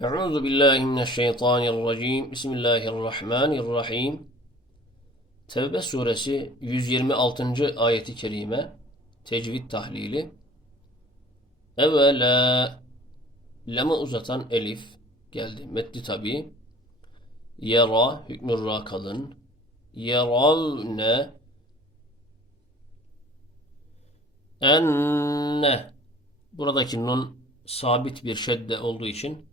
Euzu billahi mineşşeytanirracim. Bismillahirrahmanirrahim. Tevbe suresi 126. ayeti kerime tecvid tahlili. Evvela lama uzatan elif geldi. Metni tabi. Yara hükmü ra kalın. Yaravne enne buradaki nun sabit bir şedde olduğu için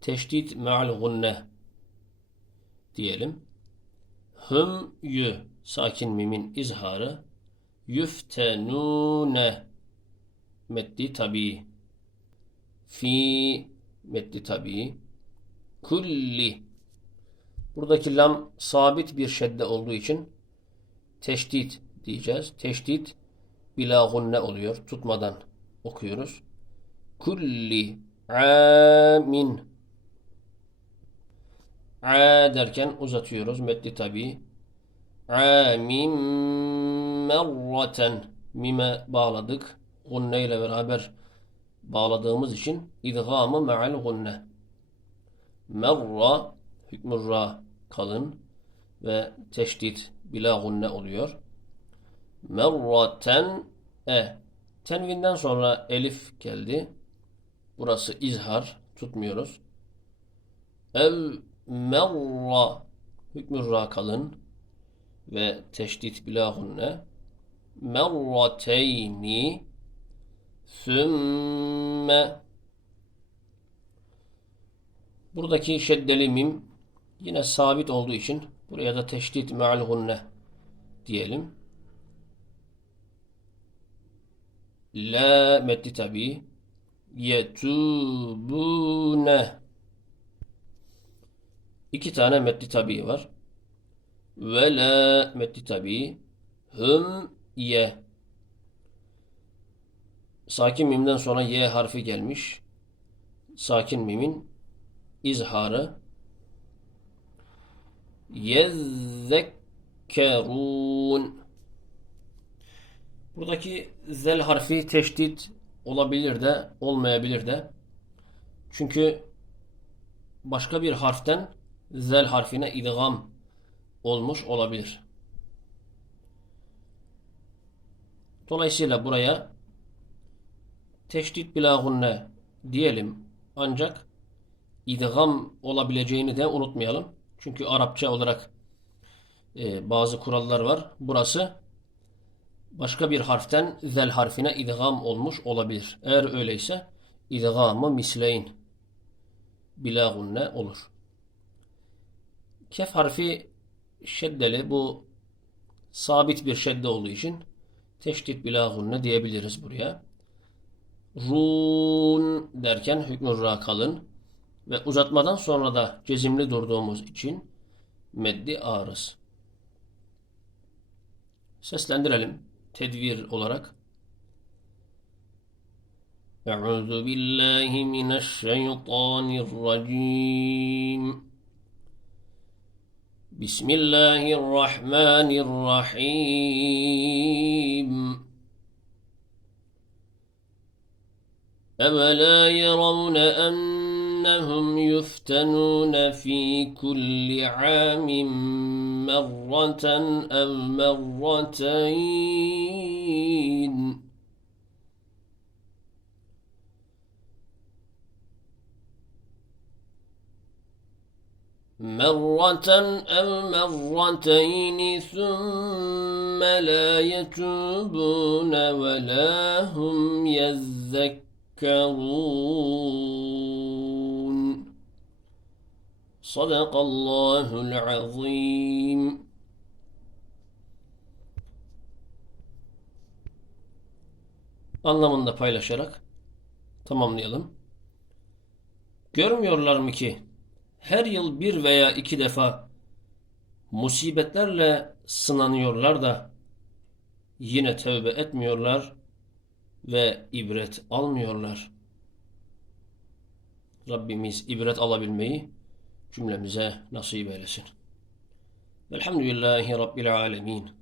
teşdit me'al gunne diyelim. Hüm yü sakin mimin izharı yüftenune meddi tabi fi meddi tabi kulli buradaki lam sabit bir şedde olduğu için teşdit diyeceğiz. Teşdit bila gunne oluyor. Tutmadan okuyoruz. Kulli amin A derken uzatıyoruz. Metni tabi. Amin merraten mime bağladık. Gunne ile beraber bağladığımız için idgamı me'al gunne. Merra hükmü kalın ve teşdit bila gunne oluyor. Merraten e tenvinden sonra elif geldi. Burası izhar tutmuyoruz. Ev merra hükmü ra kalın ve teşdit bila gunne merrateyni sümme. Buradaki şeddeli mim yine sabit olduğu için buraya da teşdit me'al gunne diyelim. La metni tabi yetubune İki tane metni tabi var. Ve la metni tabi hüm ye sakin mimden sonra y harfi gelmiş. Sakin mimin izharı yezekkerun Buradaki zel harfi teşdit olabilir de olmayabilir de. Çünkü başka bir harften zel harfine idgam olmuş olabilir. Dolayısıyla buraya teşdit bila diyelim. Ancak idgam olabileceğini de unutmayalım. Çünkü Arapça olarak e, bazı kurallar var. Burası başka bir harften zel harfine idgam olmuş olabilir. Eğer öyleyse idgamı misleyn bila olur. Kef harfi şeddeli bu sabit bir şedde olduğu için teşdit bila diyebiliriz buraya. Run derken hükmü ra kalın ve uzatmadan sonra da cezimli durduğumuz için meddi arız. Seslendirelim tedvir olarak. Euzu billahi mineşşeytanirracim. Bismillahirrahmanirrahim. أولا يرون أنهم يفتنون في كل عام مرة أو مرتين مرة أو مرتين ثم لا يتوبون ولا هم يذكرون تذكرون صدق الله العظيم anlamında paylaşarak tamamlayalım. Görmüyorlar mı ki her yıl bir veya iki defa musibetlerle sınanıyorlar da yine tövbe etmiyorlar ve ibret almıyorlar. Rabbimiz ibret alabilmeyi cümlemize nasip eylesin. Velhamdülillahi Rabbil alemin.